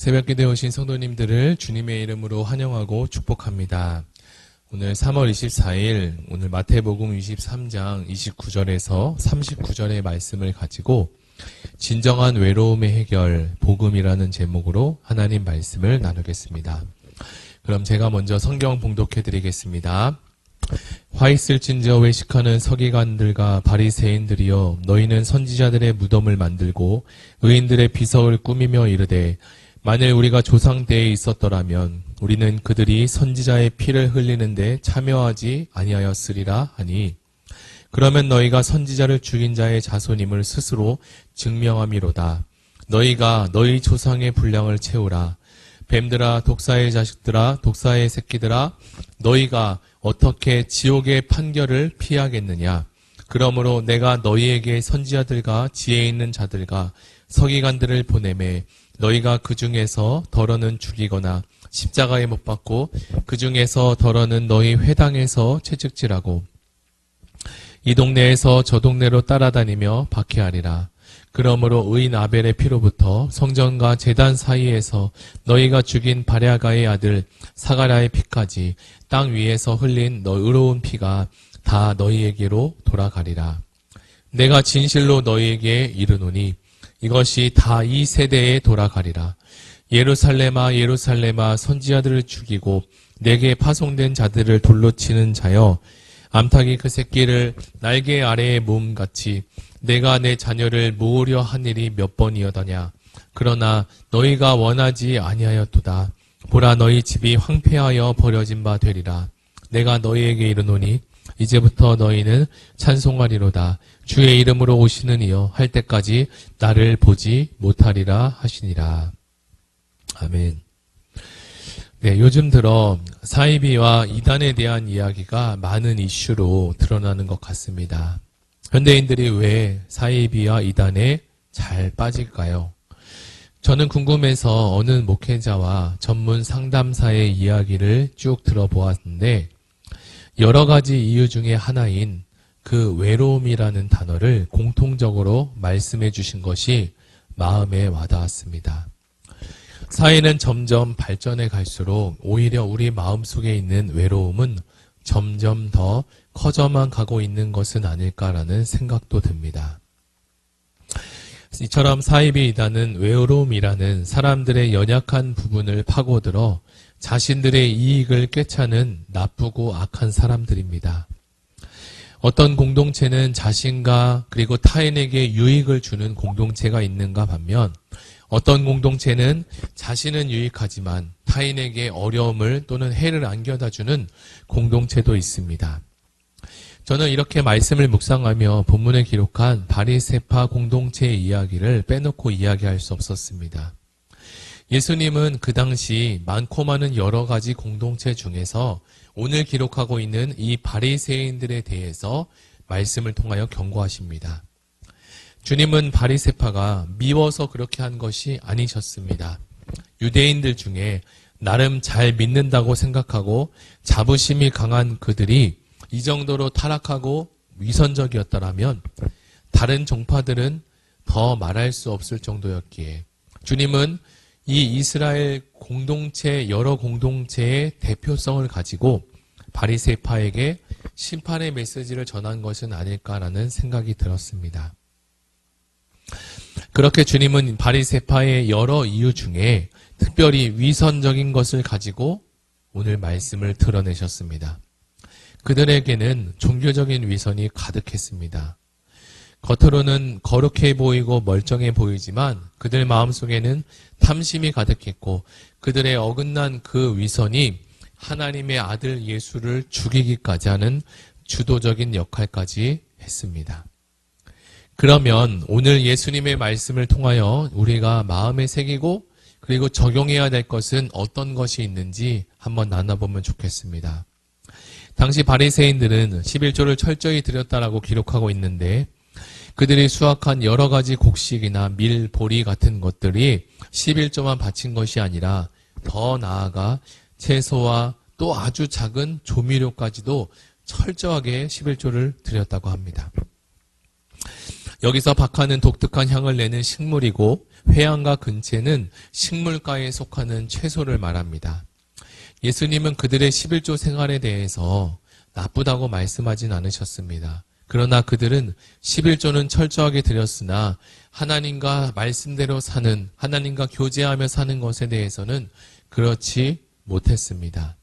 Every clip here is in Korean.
새벽기도에 오신 성도님들을 주님의 이름으로 환영하고 축복합니다. 오늘 3월 24일 오늘 마태복음 23장 29절에서 39절의 말씀을 가지고 진정한 외로움의 해결, 복음이라는 제목으로 하나님 말씀을 나누겠습니다. 그럼 제가 먼저 성경 봉독해 드리겠습니다. 화 있을진저 외식하는 서기관들과 바리새인들이여, 너희는 선지자들의 무덤을 만들고 의인들의 비석을 꾸미며 이르되, 만일 우리가 조상 때에 있었더라면 우리는 그들이 선지자의 피를 흘리는데 참여하지 아니하였으리라 하니, 그러면 너희가 선지자를 죽인 자의 자손임을 스스로 증명함이로다. 너희가 너희 조상의 분량을 채우라. 뱀들아, 독사의 자식들아, 독사의 새끼들아, 너희가 어떻게 지옥의 판결을 피하겠느냐. 그러므로 내가 너희에게 선지자들과 지혜 있는 자들과 서기관들을 보내매 너희가 그 중에서 덜어는 죽이거나 십자가에 못 박고 그 중에서 덜어는 너희 회당에서 채찍질하고 이 동네에서 저 동네로 따라다니며 박해하리라. 그러므로 의인 아벨의 피로부터 성전과 제단 사이에서 너희가 죽인 바랴가의 아들 사가랴의 피까지 땅 위에서 흘린 의로운 피가 다 너희에게로 돌아가리라. 내가 진실로 너희에게 이르노니 이것이 다 이 세대에 돌아가리라. 예루살렘아, 예루살렘아, 선지자들을 죽이고 내게 파송된 자들을 돌로 치는 자여, 암탉이 그 새끼를 날개 아래에 모음같이 내가 내 자녀를 모으려 한 일이 몇 번이어더냐. 그러나 너희가 원하지 아니하였도다. 보라, 너희 집이 황폐하여 버려진 바 되리라. 내가 너희에게 이르노니 이제부터 너희는 찬송하리로다. 주의 이름으로 오시는 이여 할 때까지 나를 보지 못하리라 하시니라. 아멘. 네, 요즘 들어 사이비와 이단에 대한 이야기가 많은 이슈로 드러나는 것 같습니다. 현대인들이 왜 사이비와 이단에 잘 빠질까요? 저는 궁금해서 어느 목회자와 전문 상담사의 이야기를 쭉 들어보았는데, 여러 가지 이유 중에 하나인 그 외로움이라는 단어를 공통적으로 말씀해 주신 것이 마음에 와닿았습니다. 사회는 점점 발전해 갈수록 오히려 우리 마음속에 있는 외로움은 점점 더 커져만 가고 있는 것은 아닐까라는 생각도 듭니다. 이처럼 사이비 이단은 외로움이라는 사람들의 연약한 부분을 파고들어 자신들의 이익을 꿰차는 나쁘고 악한 사람들입니다. 어떤 공동체는 자신과 그리고 타인에게 유익을 주는 공동체가 있는가 반면, 어떤 공동체는 자신은 유익하지만 타인에게 어려움을 또는 해를 안겨다 주는 공동체도 있습니다. 저는 이렇게 말씀을 묵상하며 본문에 기록한 바리새파 공동체의 이야기를 빼놓고 이야기할 수 없었습니다. 예수님은 그 당시 많고 많은 여러 가지 공동체 중에서 오늘 기록하고 있는 이 바리새인들에 대해서 말씀을 통하여 경고하십니다. 주님은 바리새파가 미워서 그렇게 한 것이 아니셨습니다. 유대인들 중에 나름 잘 믿는다고 생각하고 자부심이 강한 그들이 이 정도로 타락하고 위선적이었더라면 다른 종파들은 더 말할 수 없을 정도였기에 주님은 이 이스라엘 공동체, 여러 공동체의 대표성을 가지고 바리새파에게 심판의 메시지를 전한 것은 아닐까라는 생각이 들었습니다. 그렇게 주님은 바리새파의 여러 이유 중에 특별히 위선적인 것을 가지고 오늘 말씀을 드러내셨습니다. 그들에게는 종교적인 위선이 가득했습니다. 겉으로는 거룩해 보이고 멀쩡해 보이지만 그들 마음속에는 탐심이 가득했고, 그들의 어긋난 그 위선이 하나님의 아들 예수를 죽이기까지 하는 주도적인 역할까지 했습니다. 그러면 오늘 예수님의 말씀을 통하여 우리가 마음에 새기고 그리고 적용해야 될 것은 어떤 것이 있는지 한번 나눠보면 좋겠습니다. 당시 바리새인들은 11조를 철저히 드렸다라고 기록하고 있는데, 그들이 수확한 여러 가지 곡식이나 밀, 보리 같은 것들이 11조만 바친 것이 아니라 더 나아가 채소와 또 아주 작은 조미료까지도 철저하게 11조를 드렸다고 합니다. 여기서 박하는 독특한 향을 내는 식물이고 회양과 근채는 식물가에 속하는 채소를 말합니다. 예수님은 그들의 11조 생활에 대해서 나쁘다고 말씀하진 않으셨습니다. 그러나 그들은 11조는 철저하게 드렸으나 하나님과 말씀대로 사는, 하나님과 교제하며 사는 것에 대해서는 그렇지 못했습니다.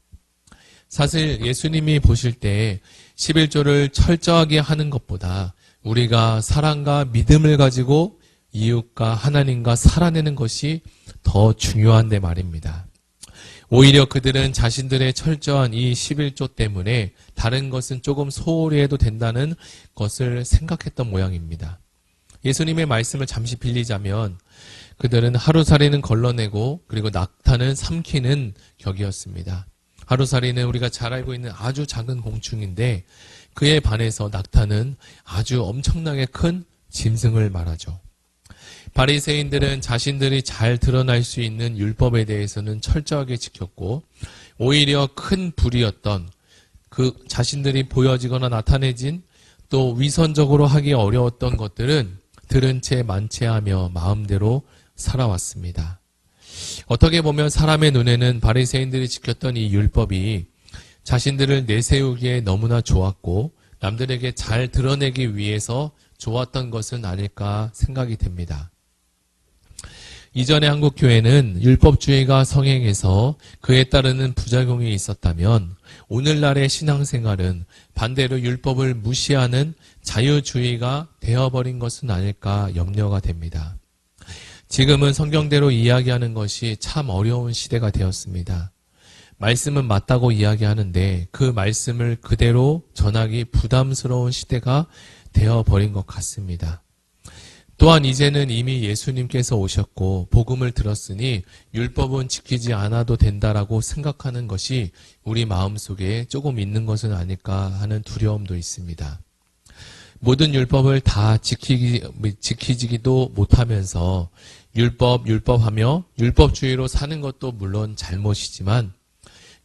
사실 예수님이 보실 때 11조를 철저하게 하는 것보다 우리가 사랑과 믿음을 가지고 이웃과 하나님과 살아내는 것이 더 중요한데 말입니다. 오히려 그들은 자신들의 철저한 이 11조 때문에 다른 것은 조금 소홀히 해도 된다는 것을 생각했던 모양입니다. 예수님의 말씀을 잠시 빌리자면 그들은 하루살이는 걸러내고 그리고 낙타는 삼키는 격이었습니다. 하루살이는 우리가 잘 알고 있는 아주 작은 곤충인데 그에 반해서 낙타는 아주 엄청나게 큰 짐승을 말하죠. 바리새인들은 자신들이 잘 드러날 수 있는 율법에 대해서는 철저하게 지켰고 오히려 큰 불이었던 그 자신들이 보여지거나 나타내진 또 위선적으로 하기 어려웠던 것들은 들은 채 만체하며 마음대로 살아왔습니다. 어떻게 보면 사람의 눈에는 바리새인들이 지켰던 이 율법이 자신들을 내세우기에 너무나 좋았고 남들에게 잘 드러내기 위해서 좋았던 것은 아닐까 생각이 됩니다. 이전의 한국 교회는 율법주의가 성행해서 그에 따르는 부작용이 있었다면 오늘날의 신앙생활은 반대로 율법을 무시하는 자유주의가 되어버린 것은 아닐까 염려가 됩니다. 지금은 성경대로 이야기하는 것이 참 어려운 시대가 되었습니다. 말씀은 맞다고 이야기하는데 그 말씀을 그대로 전하기 부담스러운 시대가 되어버린 것 같습니다. 또한 이제는 이미 예수님께서 오셨고 복음을 들었으니 율법은 지키지 않아도 된다라고 생각하는 것이 우리 마음속에 조금 있는 것은 아닐까 하는 두려움도 있습니다. 모든 율법을 다 지키지도 못하면서 율법하며 율법주의로 사는 것도 물론 잘못이지만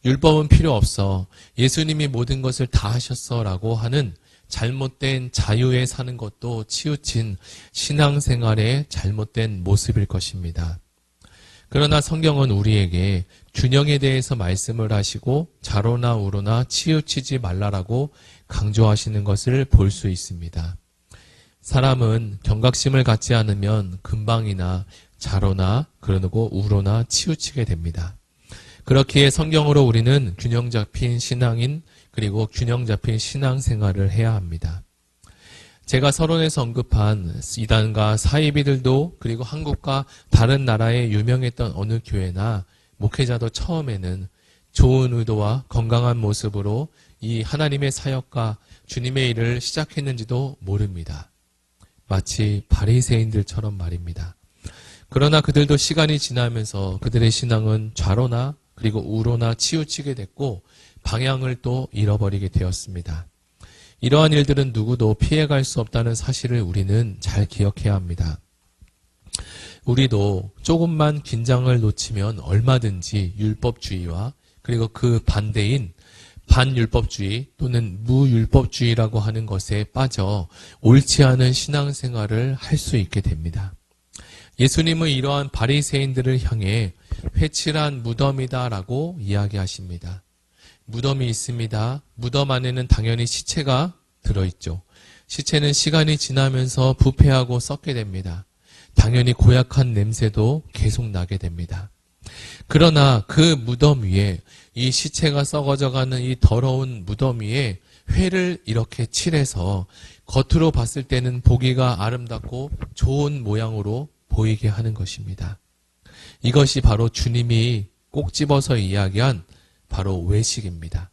율법은 필요 없어. 예수님이 모든 것을 다 하셨어라고 하는 잘못된 자유에 사는 것도 치우친 신앙생활의 잘못된 모습일 것입니다. 그러나 성경은 우리에게 균형에 대해서 말씀을 하시고 좌로나 우로나 치우치지 말라라고 강조하시는 것을 볼 수 있습니다. 사람은 경각심을 갖지 않으면 금방이나 좌로나 그러고 우로나 치우치게 됩니다. 그렇기에 성경으로 우리는 균형 잡힌 신앙인 그리고 균형 잡힌 신앙생활을 해야 합니다. 제가 서론에서 언급한 이단과 사이비들도 그리고 한국과 다른 나라에 유명했던 어느 교회나 목회자도 처음에는 좋은 의도와 건강한 모습으로 이 하나님의 사역과 주님의 일을 시작했는지도 모릅니다. 마치 바리새인들처럼 말입니다. 그러나 그들도 시간이 지나면서 그들의 신앙은 좌로나 그리고 우로나 치우치게 됐고 방향을 또 잃어버리게 되었습니다. 이러한 일들은 누구도 피해갈 수 없다는 사실을 우리는 잘 기억해야 합니다. 우리도 조금만 긴장을 놓치면 얼마든지 율법주의와 그리고 그 반대인 반율법주의 또는 무율법주의라고 하는 것에 빠져 옳지 않은 신앙생활을 할 수 있게 됩니다. 예수님은 이러한 바리새인들을 향해 회칠한 무덤이다라고 이야기하십니다. 무덤이 있습니다. 무덤 안에는 당연히 시체가 들어있죠. 시체는 시간이 지나면서 부패하고 썩게 됩니다. 당연히 고약한 냄새도 계속 나게 됩니다. 그러나 그 무덤 위에 이 시체가 썩어져가는 이 더러운 무덤 위에 회를 이렇게 칠해서 겉으로 봤을 때는 보기가 아름답고 좋은 모양으로 보이게 하는 것입니다. 이것이 바로 주님이 꼭 집어서 이야기한 바로 외식입니다.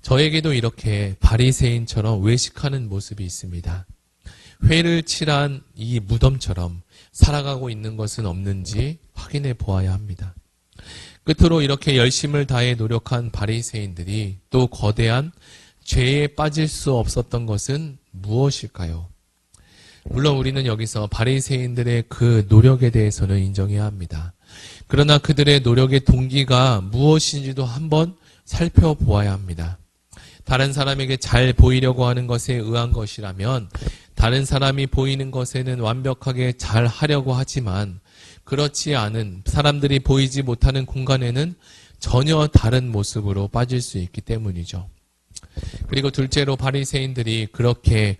저에게도 이렇게 바리새인처럼 외식하는 모습이 있습니다. 회를 칠한 이 무덤처럼 살아가고 있는 것은 없는지 확인해 보아야 합니다. 끝으로 이렇게 열심을 다해 노력한 바리새인들이 또 거대한 죄에 빠질 수 없었던 것은 무엇일까요? 물론 우리는 여기서 바리새인들의 그 노력에 대해서는 인정해야 합니다. 그러나 그들의 노력의 동기가 무엇인지도 한번 살펴보아야 합니다. 다른 사람에게 잘 보이려고 하는 것에 의한 것이라면 다른 사람이 보이는 것에는 완벽하게 잘 하려고 하지만 그렇지 않은 사람들이 보이지 못하는 공간에는 전혀 다른 모습으로 빠질 수 있기 때문이죠. 그리고 둘째로 바리새인들이 그렇게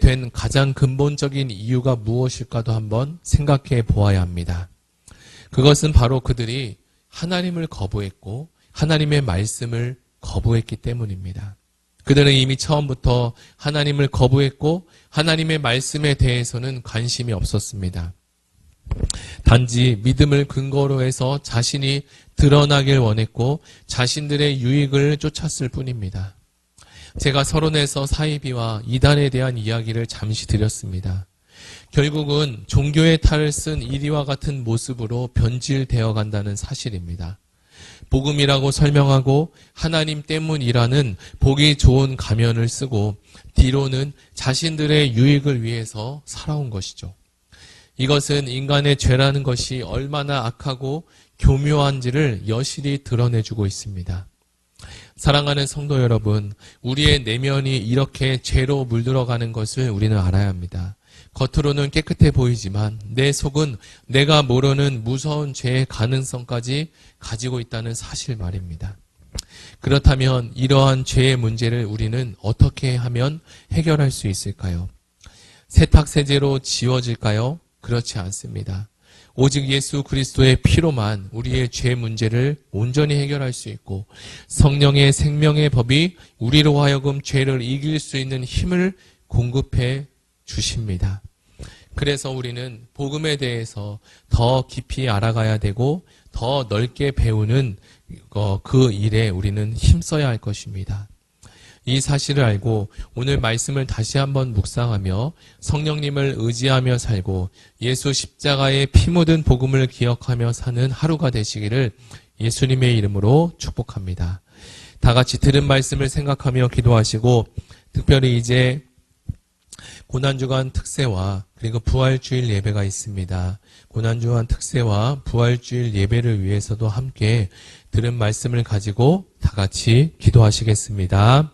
된 가장 근본적인 이유가 무엇일까도 한번 생각해 보아야 합니다. 그것은 바로 그들이 하나님을 거부했고 하나님의 말씀을 거부했기 때문입니다. 그들은 이미 처음부터 하나님을 거부했고 하나님의 말씀에 대해서는 관심이 없었습니다. 단지 믿음을 근거로 해서 자신이 드러나길 원했고 자신들의 유익을 쫓았을 뿐입니다. 제가 서론에서 사이비와 이단에 대한 이야기를 잠시 드렸습니다. 결국은 종교의 탈을 쓴 이리와 같은 모습으로 변질되어 간다는 사실입니다. 복음이라고 설명하고 하나님 때문이라는 보기 좋은 가면을 쓰고 뒤로는 자신들의 유익을 위해서 살아온 것이죠. 이것은 인간의 죄라는 것이 얼마나 악하고 교묘한지를 여실히 드러내주고 있습니다. 사랑하는 성도 여러분, 우리의 내면이 이렇게 죄로 물들어가는 것을 우리는 알아야 합니다. 겉으로는 깨끗해 보이지만 내 속은 내가 모르는 무서운 죄의 가능성까지 가지고 있다는 사실 말입니다. 그렇다면 이러한 죄의 문제를 우리는 어떻게 하면 해결할 수 있을까요? 세탁세제로 지워질까요? 그렇지 않습니다. 오직 예수 그리스도의 피로만 우리의 죄 문제를 온전히 해결할 수 있고 성령의 생명의 법이 우리로 하여금 죄를 이길 수 있는 힘을 공급해 주십니다. 그래서 우리는 복음에 대해서 더 깊이 알아가야 되고 더 넓게 배우는 그 일에 우리는 힘써야 할 것입니다. 이 사실을 알고 오늘 말씀을 다시 한번 묵상하며 성령님을 의지하며 살고 예수 십자가의 피 묻은 복음을 기억하며 사는 하루가 되시기를 예수님의 이름으로 축복합니다. 다 같이 들은 말씀을 생각하며 기도하시고 특별히 이제 고난주간 특세와 그리고 부활주일 예배가 있습니다. 고난주간 특세와 부활주일 예배를 위해서도 함께 들은 말씀을 가지고 다 같이 기도하시겠습니다.